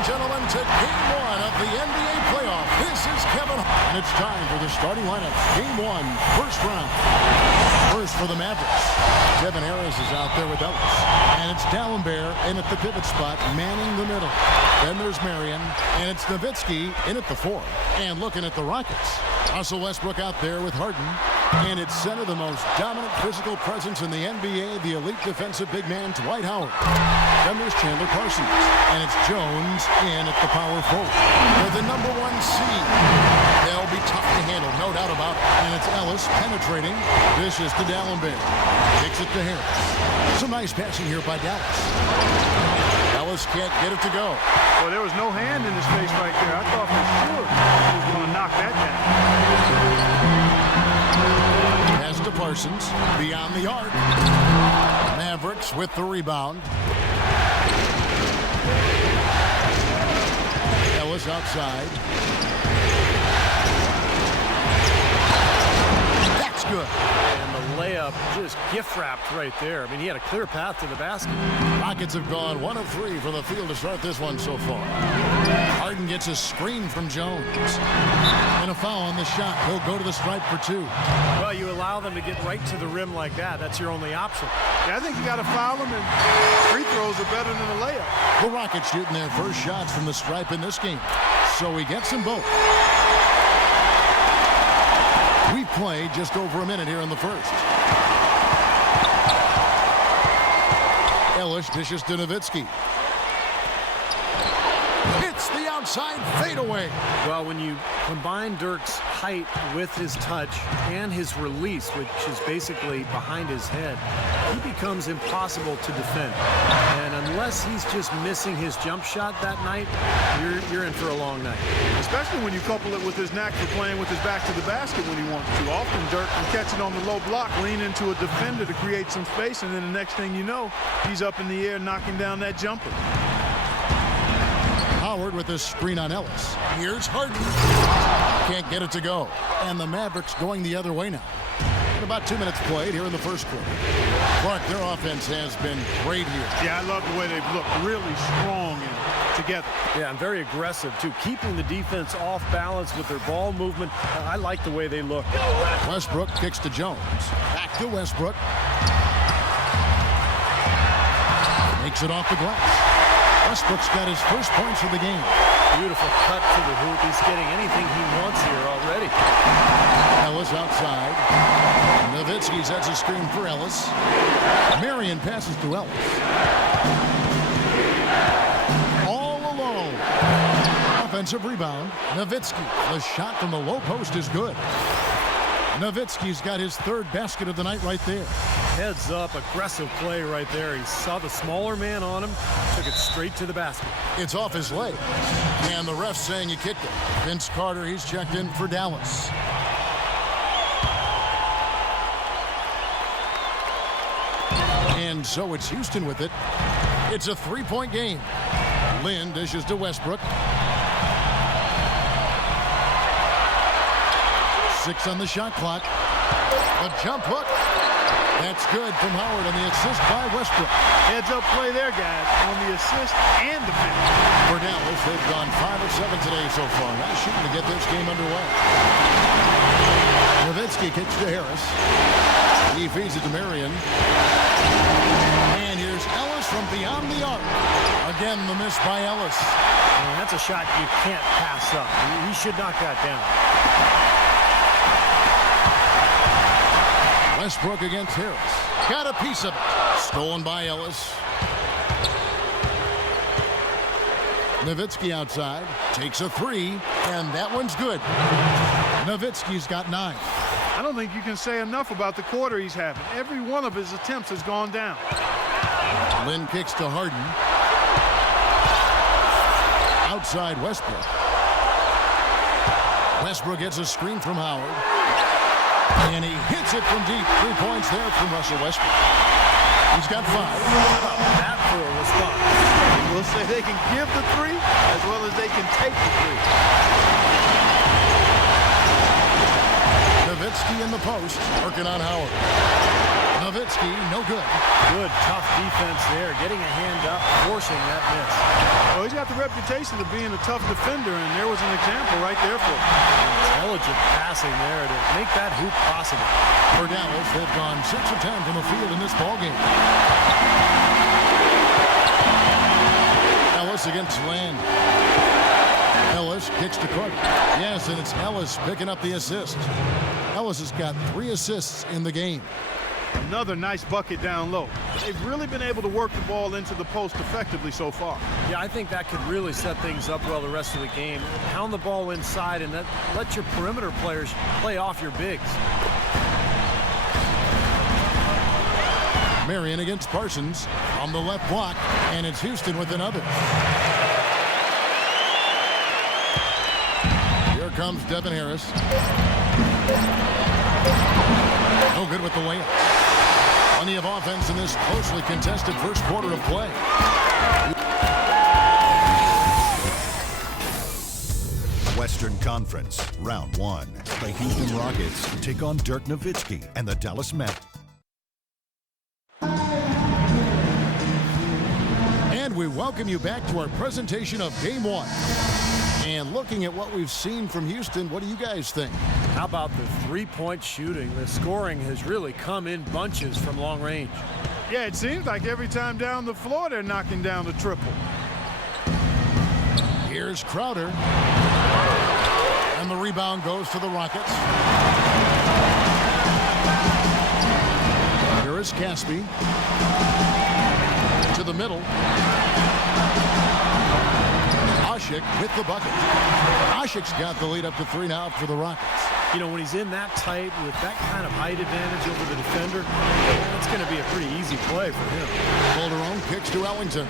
and gentlemen, to Game 1 of the NBA playoff. This is Kevin. And it's time for the starting lineup. Game 1, first round. First for the Mavericks. Kevin Harris is out there with Ellis. And it's D'Alembert in at the pivot spot, manning the middle. Then there's Marion. And it's Nowitzki in at the 4. And looking at the Rockets, Russell Westbrook out there with Harden. And it's center, the most dominant physical presence in the NBA, the elite defensive big man, Dwight Howard. Then there's Chandler Parsons. And it's Jones in at the power forward. They're the #1 seed. They'll be tough to handle, no doubt about it. And it's Ellis penetrating. Dishes to D'Alembert. Kicks it to Harris. Some nice passing here by Dallas. Ellis can't get it to go. Well, there was no hand in his face right there. I thought for sure he was going to knock that down. Pass to Parsons, beyond the arc. Mavericks with the rebound. Ellis outside. That's good. And the layup just gift-wrapped right there. I mean, he had a clear path to the basket. Rockets have gone 1 of 3 from the field to start this one so far. Harden gets a screen from Jones. And a foul on the shot. He'll go to the stripe for 2. Well, you allow them to get right to the rim like that. That's your only option. Yeah, I think you got to foul him, and free throws are better than a layup. The Rockets shooting their first shots from the stripe in this game. So he gets them both. We've played just over a minute here in the first. Ellis dishes to Nowitzki. It's the outside fadeaway. Well, when you combine Dirk's height with his touch and his release, which is basically behind his head, he becomes impossible to defend. And unless he's just missing his jump shot that night, you're in for a long night. Especially when you couple it with his knack for playing with his back to the basket when he wants to. Often Dirk can catch it on the low block, lean into a defender to create some space, and then the next thing you know, he's up in the air knocking down that jumper. Howard with this screen on Ellis. Here's Harden. Can't get it to go. And the Mavericks going the other way now. And about 2 minutes played here in the first quarter. Clark, their offense has been great here. Yeah, I love the way they've looked. Really strong and together. Yeah, and very aggressive, too. Keeping the defense off balance with their ball movement. I like the way they look. Westbrook kicks to Jones. Back to Westbrook. Makes it off the glass. Westbrook's got his first points of the game. Beautiful cut to the hoop. He's getting anything he wants here already. Ellis outside. Nowitzki sets a screen for Ellis. Marion passes to Ellis. All alone. Offensive rebound. Nowitzki. The shot from the low post is good. Nowitzki's got his 3rd basket of the night right there. Heads up, aggressive play right there. He saw the smaller man on him, took it straight to the basket. It's off his leg. And the ref's saying he kicked it. Vince Carter, he's checked in for Dallas. And so it's Houston with it. It's a 3-point game. Lynn dishes to Westbrook. 6 on the shot clock. A jump hook. That's good from Howard on the assist by Westbrook. Heads-up play there, guys, on the assist and the finish. For Dallas, they've gone 5 of 7 today so far. Nice shooting to get this game underway. Nowitzki kicks to Harris. He feeds it to Marion. And here's Ellis from beyond the arc. Again, the miss by Ellis. And that's a shot you can't pass up. He should knock that down. Westbrook against Harris. Got a piece of it. Stolen by Ellis. Nowitzki outside. Takes a 3. And that one's good. Nowitzki's got 9. I don't think you can say enough about the quarter he's having. Every one of his attempts has gone down. Lynn kicks to Harden. Outside Westbrook. Westbrook gets a screen from Howard. And he hits it from deep. 3 points there from Russell Westbrook. He's got 5. That for a response. We'll say they can give the 3 as well as they can take the 3. Nowitzki in the post, working on Howard. Nowitzki, no good. Good, tough defense there, getting a hand up, forcing that miss. Well, he's got the reputation of being a tough defender, and there was an example right there for him. Intelligent passing there to make that hoop possible. For Dallas, they've gone 6 of 10 from the field in this ballgame. Ellis against Land. Ellis kicks to Carter. Yes, and it's Ellis picking up the assist. Ellis has got 3 assists in the game. Another nice bucket down low. They've really been able to work the ball into the post effectively so far. Yeah, I think that could really set things up well the rest of the game. Pound the ball inside and let your perimeter players play off your bigs. Marion against Parsons on the left block, and it's Houston with another. Here comes Devin Harris. No good with the layup. Plenty of offense in this closely contested first quarter of play. Western Conference, round 1. The Houston Rockets take on Dirk Nowitzki and the Dallas Mavericks. And we welcome you back to our presentation of Game 1. And looking at what we've seen from Houston, what do you guys think? How about the three-point shooting? The scoring has really come in bunches from long range. Yeah, it seems like every time down the floor they're knocking down the triple. Here's Crowder. And the rebound goes to the Rockets. Here is Caspi. To the middle. Ashik with the bucket. Ashik's got the lead up to 3 now for the Rockets. You know, when he's in that tight with that kind of height advantage over the defender, it's going to be a pretty easy play for him. Calderon kicks to Ellington.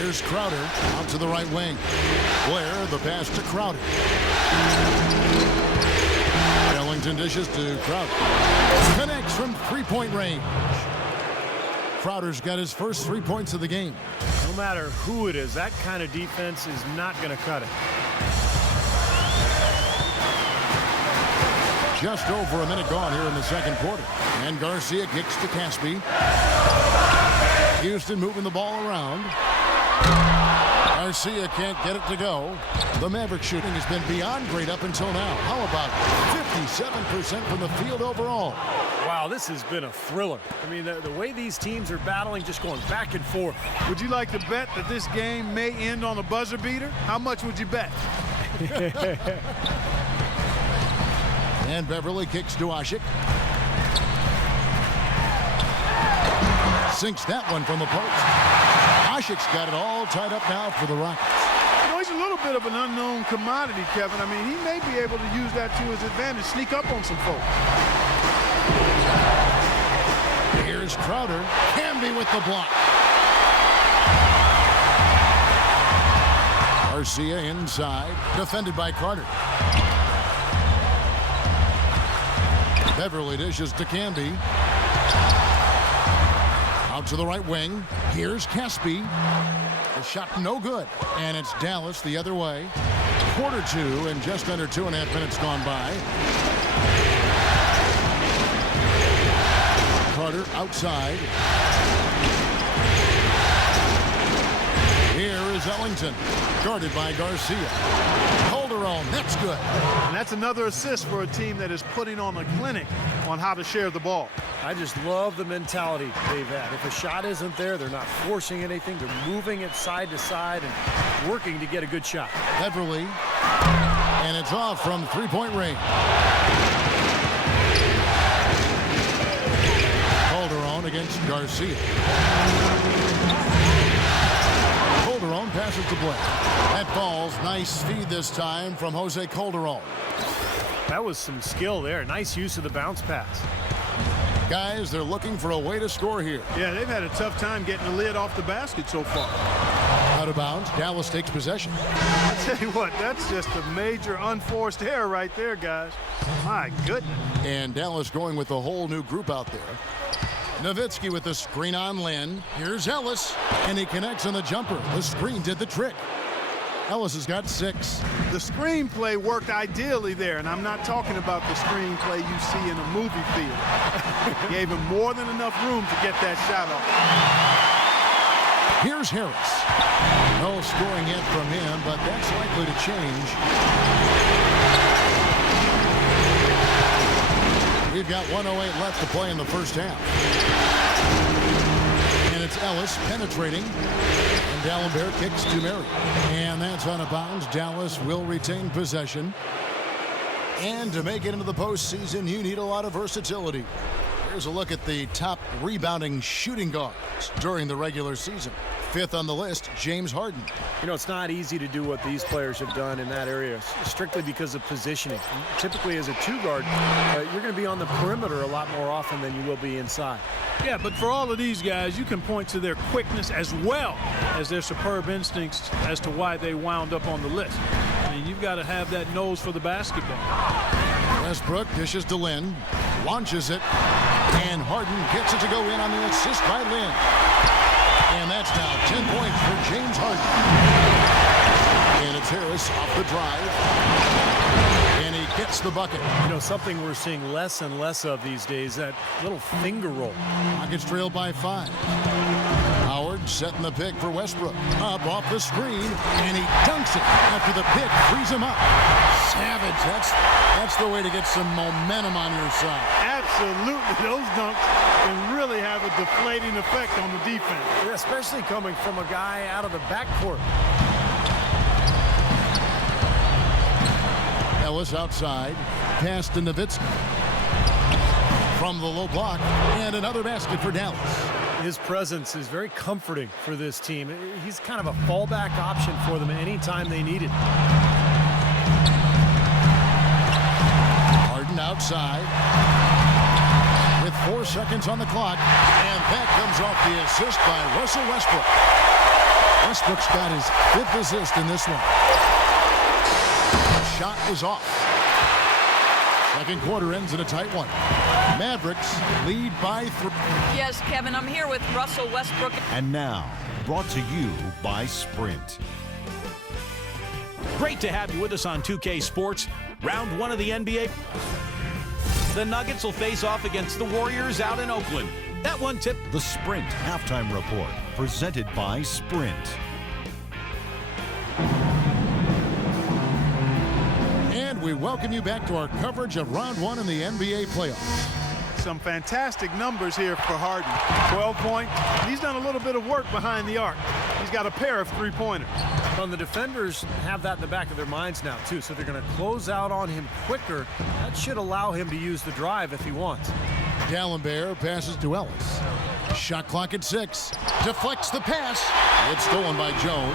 Here's Crowder out to the right wing. Blair, the pass to Crowder. Ellington dishes to Crowder. Connects from 3-point range. Crowder's got his first 3 points of the game. No matter who it is, that kind of defense is not going to cut it. Just over a minute gone here in the second quarter. And Garcia kicks to Caspi. Houston moving the ball around. Garcia can't get it to go. The Mavericks shooting has been beyond great up until now. How about 57% from the field overall? Wow, this has been a thriller. I mean, the way these teams are battling, just going back and forth. Would you like to bet that this game may end on a buzzer beater? How much would you bet? And Beverly kicks to Ashik. Sinks that one from the post. Ashik's got it all tied up now for the Rockets. You know, he's a little bit of an unknown commodity, Kevin. I mean, he may be able to use that to his advantage, sneak up on some folks. Here's Crowder. Camby with the block. Garcia inside. Defended by Carter. Beverly dishes to Camby. Out to the right wing. Here's Caspi. The shot no good. And it's Dallas the other way. Quarter 2 and just under 2.5 minutes gone by. Carter outside. Here is Ellington. Guarded by Garcia. Calderon, that's good. And that's another assist for a team that is putting on a clinic on how to share the ball. I just love the mentality they've had. If a shot isn't there, they're not forcing anything. They're moving it side to side and working to get a good shot. Beverly. And it's off from 3-point range. Calderon against Garcia. Calderon passes to Blake. That falls. Nice feed this time from Jose Calderon. That was some skill there. Nice use of the bounce pass. Guys, they're looking for a way to score here. Yeah, they've had a tough time getting the lid off the basket so far. Out of bounds. Dallas takes possession. I tell you what, that's just a major unforced error right there, guys. My goodness. And Dallas going with a whole new group out there. Nowitzki with the screen on Lynn. Here's Ellis, and he connects on the jumper. The screen did the trick. Ellis has got 6. The screenplay worked ideally there, and I'm not talking about the screenplay you see in a movie field. Gave him more than enough room to get that shot off. Here's Harris. No scoring yet from him, but that's likely to change. We've got 1:08 left to play in the first half. And it's Ellis penetrating. And D'Alembert kicks to Marion. And that's out of bounds. Dallas will retain possession. And to make it into the postseason, you need a lot of versatility. Here's a look at the top rebounding shooting guards during the regular season. 5th on the list, James Harden. You know, it's not easy to do what these players have done in that area, strictly because of positioning. Typically, as a 2-guard, you're going to be on the perimeter a lot more often than you will be inside. Yeah, but for all of these guys, you can point to their quickness as well as their superb instincts as to why they wound up on the list. I mean, you've got to have that nose for the basketball. Westbrook dishes to Lynn, launches it, and Harden gets it to go in on the assist by Lynn. And that's now 10 points for James Harden. And it's Harris off the drive. And he gets the bucket. You know, something we're seeing less and less of these days, that little finger roll. Rockets trail by 5. Howard setting the pick for Westbrook. Up off the screen, and he dunks it after the pick frees him up. Savage, that's the way to get some momentum on your side. Absolutely, those dunks can really have a deflating effect on the defense. Yeah, especially coming from a guy out of the backcourt. Ellis outside, pass to Nowitzki. From the low block, and another basket for Dallas. His presence is very comforting for this team. He's kind of a fallback option for them anytime they need it. Harden outside with 4 seconds on the clock, and that comes off the assist by Russell Westbrook. Westbrook's got his 5th assist in this one. Shot is off. Second quarter ends in a tight one. Mavericks lead by 3. Yes, Kevin, I'm here with Russell Westbrook. And now, brought to you by Sprint. Great to have you with us on 2K Sports. Round 1 of the NBA. The Nuggets will face off against the Warriors out in Oakland. That one tip. The Sprint Halftime Report, presented by Sprint. And we welcome you back to our coverage of Round 1 in the NBA playoffs. Some fantastic numbers here for Harden. 12 points. He's done a little bit of work behind the arc. He's got a pair of 3-pointers. Well, the defenders have that in the back of their minds now, too, so they're going to close out on him quicker. That should allow him to use the drive if he wants. D'Alembert passes to Ellis. Shot clock at 6. Deflects the pass. It's stolen by Jones.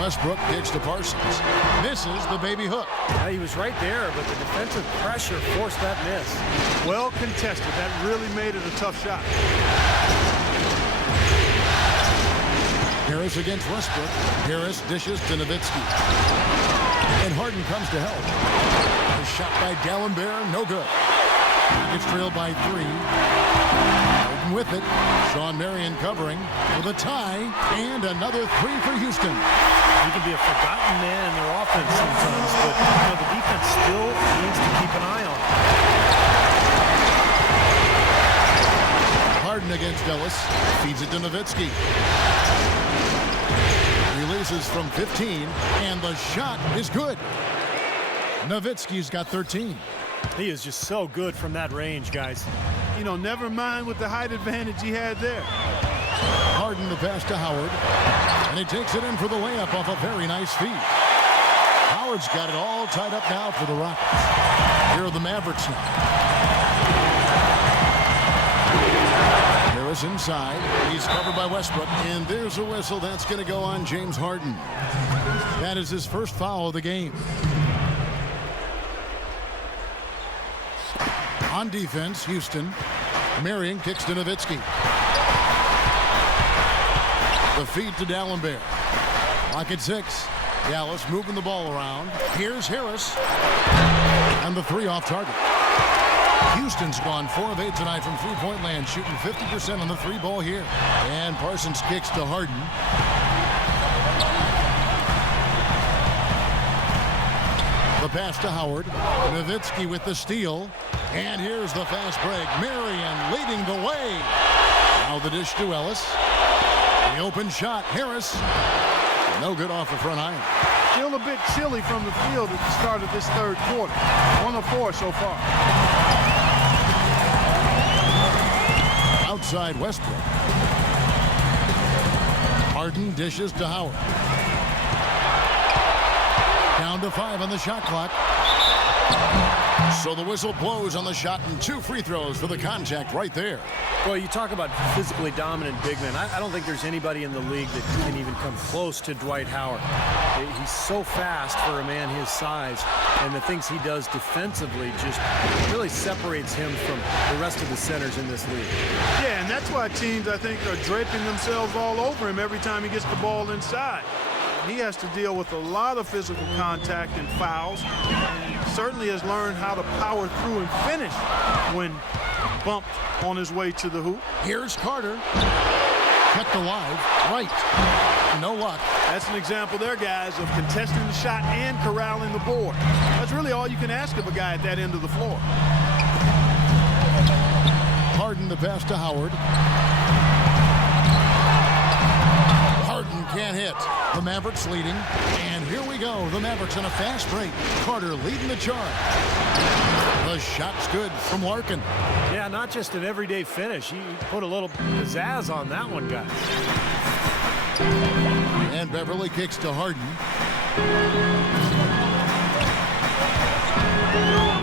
Westbrook kicks to Parsons. Misses the baby hook. Yeah, he was right there, but the defensive pressure forced that miss. Well contested. That really made it a tough shot. Harris against Westbrook. Harris dishes to Nowitzki. And Harden comes to help. A shot by D'Alembert, no good. Nuggets trailed by 3. Harden with it. Sean Marion covering with a tie, and another 3 for Houston. He can be a forgotten man in their offense sometimes, but the defense still needs to keep an eye on him. Harden against Ellis. Feeds it to Nowitzki. Releases from 15, and the shot is good. Nowitzki's got 13. He is just so good from that range, guys. You know, never mind with the height advantage he had there. Harden the pass to Howard, and he takes it in for the layup off a very nice feed. Howard's got it all tied up now for the Rockets. Here are the Mavericks now. Harris inside. He's covered by Westbrook, and there's a whistle. That's going to go on James Harden. That is his first foul of the game. On defense, Houston. Marion kicks to Nowitzki. The feed to D'Alembert. Lock at 6. Dallas moving the ball around. Here's Harris. And the 3 off target. Houston's gone 4 of 8 tonight from three-point land, shooting 50% on the 3 ball here. And Parsons kicks to Harden. The pass to Howard. Nowitzki with the steal. And here's the fast break. Marion leading the way. Now the dish to Ellis. The open shot. Harris. No good off the front iron. Still a bit chilly from the field at the start of this third quarter. 1 of 4 so far. Outside Westbrook. Harden dishes to Howard. Down to 5 on the shot clock. So the whistle blows on the shot and 2 free throws for the contact right there. Well, you talk about physically dominant big men. I don't think there's anybody in the league that can even come close to Dwight Howard. He's so fast for a man his size, and the things he does defensively just really separates him from the rest of the centers in this league. Yeah, and that's why teams, I think, are draping themselves all over him every time he gets the ball inside. He has to deal with a lot of physical contact and fouls, and certainly has learned how to power through and finish when bumped on his way to the hoop. Here's Carter. Kept alive. Right. No luck. That's an example there, guys, of contesting the shot and corralling the board. That's really all you can ask of a guy at that end of the floor. Harden the pass to Howard. Harden can't hit. The Mavericks leading. And here we go. The Mavericks on a fast break. Carter leading the charge. The shot's good from Larkin. Yeah, not just an everyday finish. He put a little pizzazz on that one, guys. And Beverly kicks to Harden.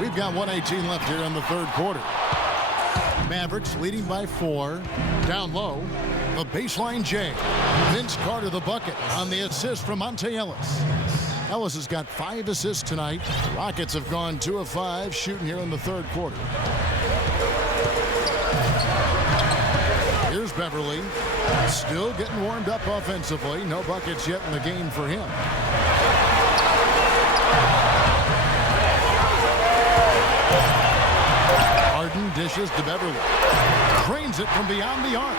We've got 1:18 left here in the third quarter. Mavericks leading by 4. Down low. The baseline J. Vince Carter the bucket on the assist from Monte Ellis. Ellis has got 5 assists tonight. The Rockets have gone 2 of 5 shooting here in the third quarter. Here's Beverly. Still getting warmed up offensively. No buckets yet in the game for him. Harden dishes to Beverly. Drains it from beyond the arc.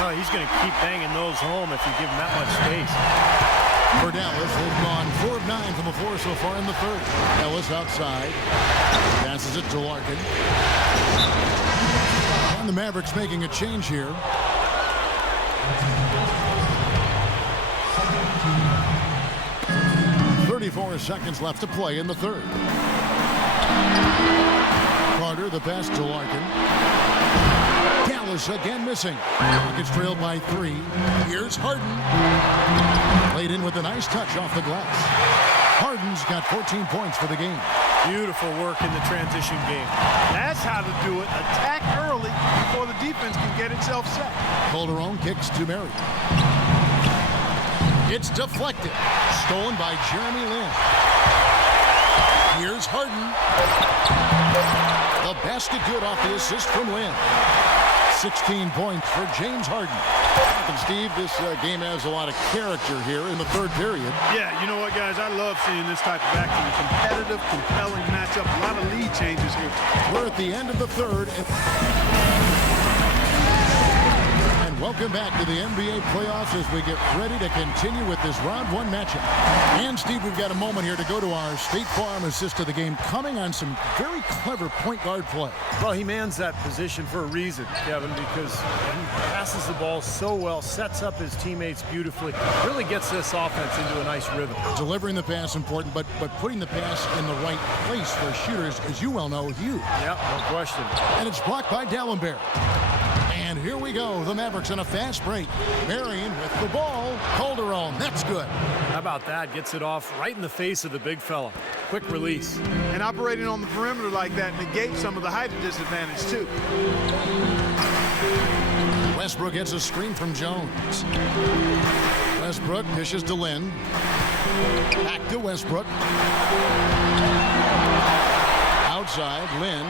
Oh, he's going to keep banging those home if you give him that much space. For Dallas, they've gone 4 of 9 from the floor so far in the third. Ellis outside. Passes it to Larkin. And the Mavericks making a change here. .34 seconds left to play in the third. Carter, the pass to Larkin. Dallas again missing. Rockets trailed by 3. Here's Harden. Laid in with a nice touch off the glass. Harden's got 14 points for the game. Beautiful work in the transition game. That's how to do it. Attack early before the defense can get itself set. Calderon kicks to Mary. It's deflected. Stolen by Jeremy Lin. Here's Harden. The basket good off the assist from Lin. 16 points for James Harden. And Steve, this game has a lot of character here in the third period. Yeah, you know what, guys? I love seeing this type of action. Competitive, compelling matchup. A lot of lead changes here. We're at the end of the third. And welcome back to the NBA playoffs as we get ready to continue with this round 1 matchup. And Steve, we've got a moment here to go to our State Farm assist of the game, coming on some very clever point guard play. Well, he mans that position for a reason, Kevin, because he passes the ball so well, sets up his teammates beautifully, really gets this offense into a nice rhythm. Delivering the pass important, but putting the pass in the right place for shooters, as you well know, huge. Yeah, no question. And it's blocked by Dallenberg. And here we go. The Mavericks on a fast break. Marion with the ball. Calderon. That's good. How about that? Gets it off right in the face of the big fella. Quick release. And operating on the perimeter like that negates some of the height disadvantage, too. Westbrook gets a screen from Jones. Westbrook dishes to Lin. Back to Westbrook. Outside, Lin.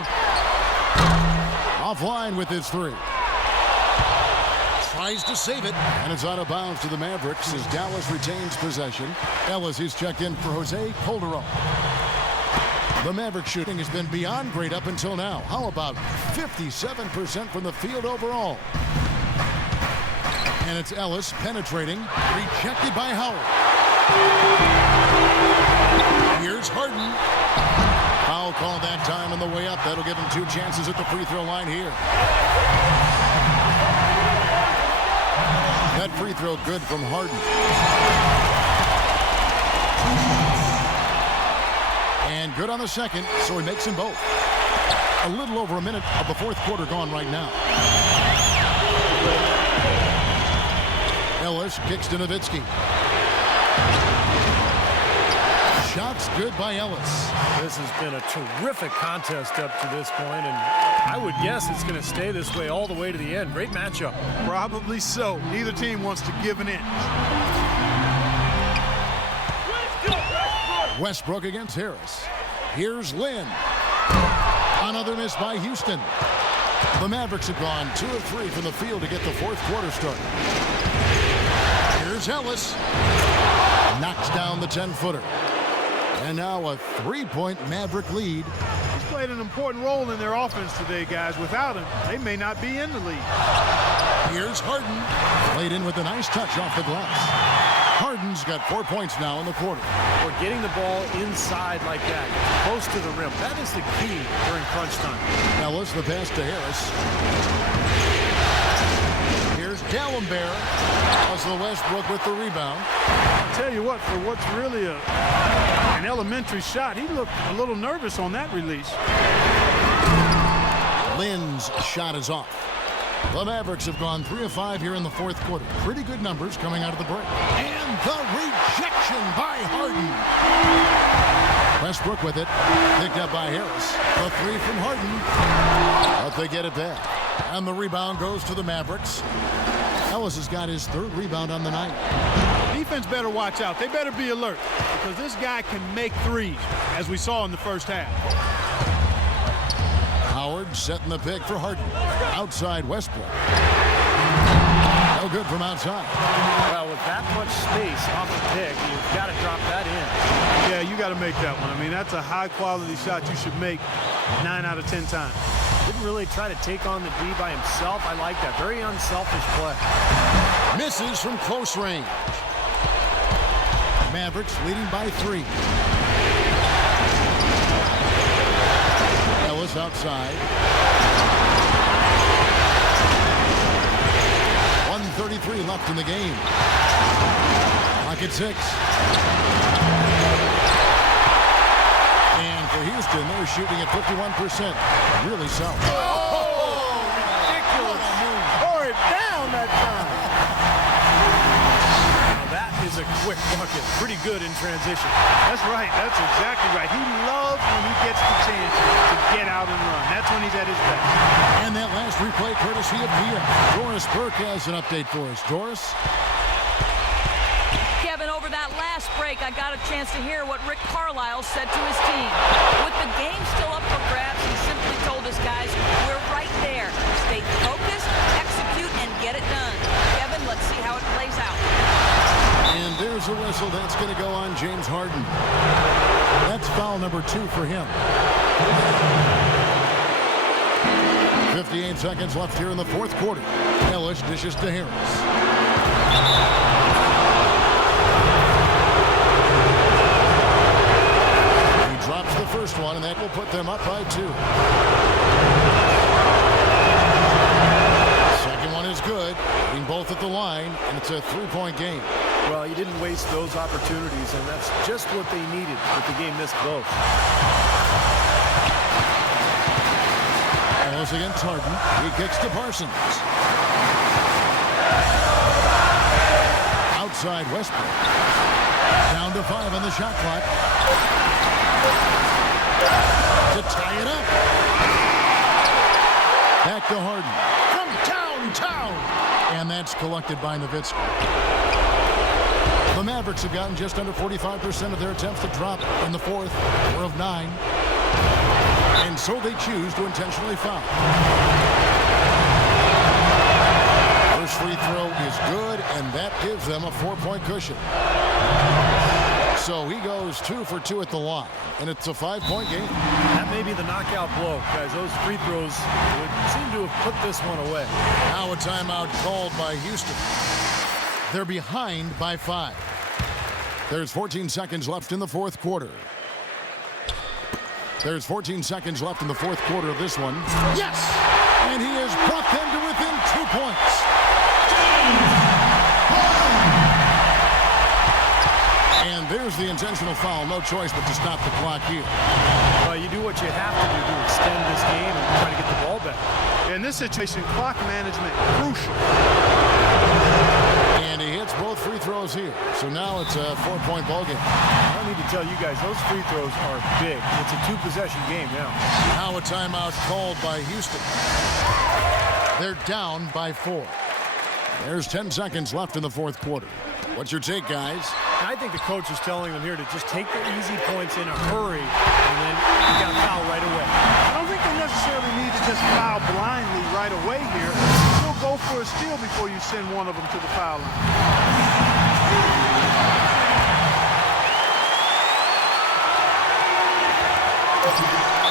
Offline with his 3. Tries to save it, and it's out of bounds to the Mavericks as Dallas retains possession. Ellis is checked in for Jose Calderon. The Mavericks shooting has been beyond great up until now. How about 57% from the field overall? And it's Ellis penetrating, rejected by Howard. Here's Harden. Foul call that time on the way up. That'll give him 2 chances at the free throw line here. That free throw good from Harden. And good on the second, so he makes them both. A little over a minute of the fourth quarter gone right now. Ellis kicks to Nowitzki. Shots good by Ellis. This has been a terrific contest up to this point, and I would guess it's going to stay this way all the way to the end. Great matchup. Probably so. Neither team wants to give an inch. Westbrook against Harris. Here's Lynn. Another miss by Houston. The Mavericks have gone 2 of 3 from the field to get the fourth quarter started. Here's Ellis. Knocks down the 10-footer. And now a 3-point Maverick lead. He's played an important role in their offense today, guys. Without him, they may not be in the lead. Here's Harden. Played in with a nice touch off the glass. Harden's got 4 points now in the quarter. We're getting the ball inside like that, close to the rim. That is the key during crunch time. Ellis, the pass to Harris. Here's Dallenberg. Russell Westbrook with the rebound. I'll tell you what, for what's really an elementary shot, he looked a little nervous on that release. Lynn's shot is off. The Mavericks have gone 3 of 5 here in the fourth quarter. Pretty good numbers coming out of the break. And the rejection by Harden. Westbrook with it. Picked up by Harris. The 3 from Harden. But they get it back. And the rebound goes to the Mavericks. Ellis has got his 3rd rebound on the night. Defense better watch out. They better be alert because this guy can make threes, as we saw in the first half. Howard setting the pick for Harden. Outside Westbrook. No good from outside. Well, with that much space off the pick, you've got to drop that in. Yeah, you got to make that one. I mean, that's a high-quality shot you should make 9 out of 10 times. Didn't really try to take on the D by himself. I like that. Very unselfish play. Misses from close range. Mavericks leading by 3. Ellis outside. 1:33 left in the game. Clock at 6. And for Houston, they're shooting at 51%. Really solid. Oh, ridiculous. Tore it down that time. Now that is a quick bucket. Pretty good in transition. That's right. That's exactly right. He loves when he gets the chance to get out and run. That's when he's at his best. And that last replay courtesy of Via. Doris Burke has an update for us. Doris? Kevin, over that last break, I got a chance to hear what Rick Carlisle said to his team. With the game still up for grabs, he simply told his guys, we're right there. Stay focused, execute, and get it done. Kevin, let's see how it plays out. And there's a whistle. That's going to go on James Harden. That's foul number 2 for him. 58 seconds left here in the fourth quarter. Ellis dishes to Harris. He drops the first one, and that will put them up by 2. Second one is good. Hitting both at the line, and it's a 3-point game. Well, he didn't waste those opportunities, and that's just what they needed with the game this close. Ellis against Harden. He kicks to Parsons. Outside Westbrook. Down to 5 on the shot clock. To tie it up. Back to Harden. From downtown. And that's collected by Nowitzki. The Mavericks have gotten just under 45% of their attempts to drop in the fourth. 4 of 9. And so they choose to intentionally foul. First free throw is good, and that gives them a 4-point cushion. So he goes 2 for 2 at the line, and it's a 5-point game. That may be the knockout blow, guys. Those free throws would seem to have put this one away. Now a timeout called by Houston. They're behind by 5. There's 14 seconds left in the fourth quarter. There's 14 seconds left in the fourth quarter of this one. Yes! And he has brought them to within 2 points. And there's the intentional foul. No choice but to stop the clock here. Well, you do what you have to do to extend this game and try to get the ball back. In this situation, clock management crucial. And he hits both free throws here. So now it's a 4-point ball game. I don't need to tell you guys, those free throws are big. It's a 2-possession game now. Now a timeout called by Houston. They're down by 4. There's 10 seconds left in the fourth quarter. What's your take, guys? I think the coach is telling them here to just take the easy points in a hurry, and then you got to foul right away. I don't think they necessarily need to just foul blindly right away here. You'll go for a steal before you send one of them to the foul line.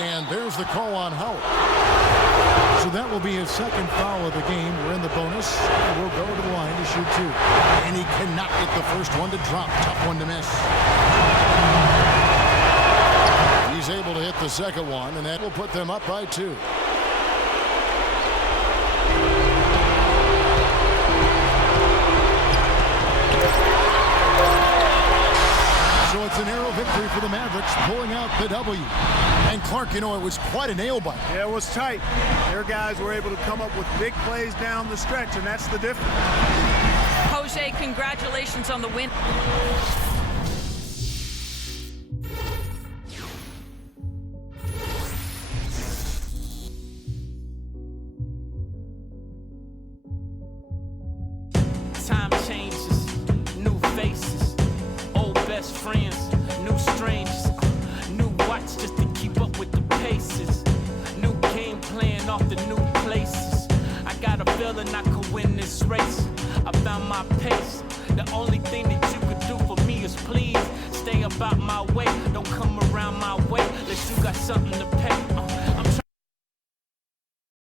And there's the call on Howard. So that will be his second foul of the game. We're in the bonus. We'll go to the line to shoot 2. And he cannot get the first one to drop. Tough one to miss. He's able to hit the second one, and that will put them up by 2. So it's a narrow victory for the Mavericks, pulling out the W. And Clark, you know, it was quite a nail-biter. Yeah, it was tight. Their guys were able to come up with big plays down the stretch, and that's the difference. Jose, congratulations on the win. Time changes, new faces, old best friends, new strangers, new watch just to keep up with the paces, new game plan off the new places. I got a feeling I could win this race. I found my pace. The only thing that you could do for me is please stay about my way. Don't come around my way unless you got something to pay.